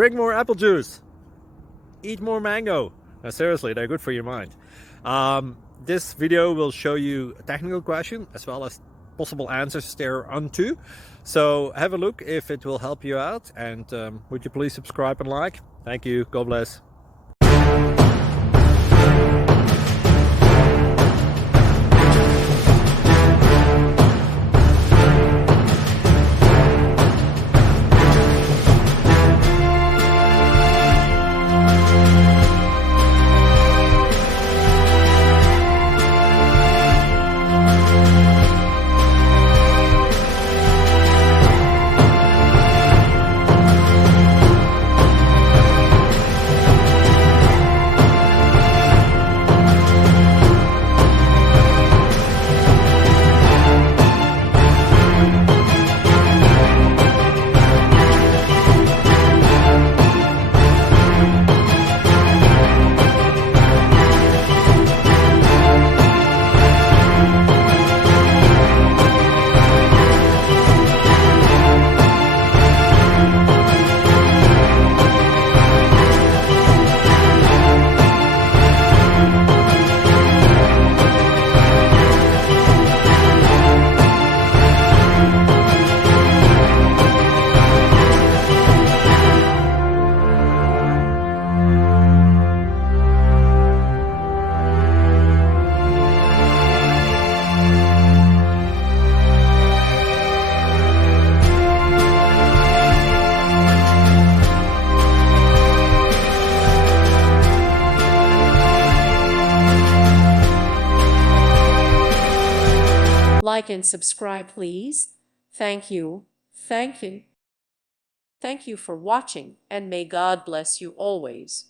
Drink more apple juice. Eat more mango. Now, seriously, they're good for your mind. This video will show you a technical question as well as possible answers thereunto. So have a look if it will help you out, and would you please subscribe and like? Thank you. God bless. Like and subscribe, please. Thank you. Thank you. Thank you for watching, and may God bless you always.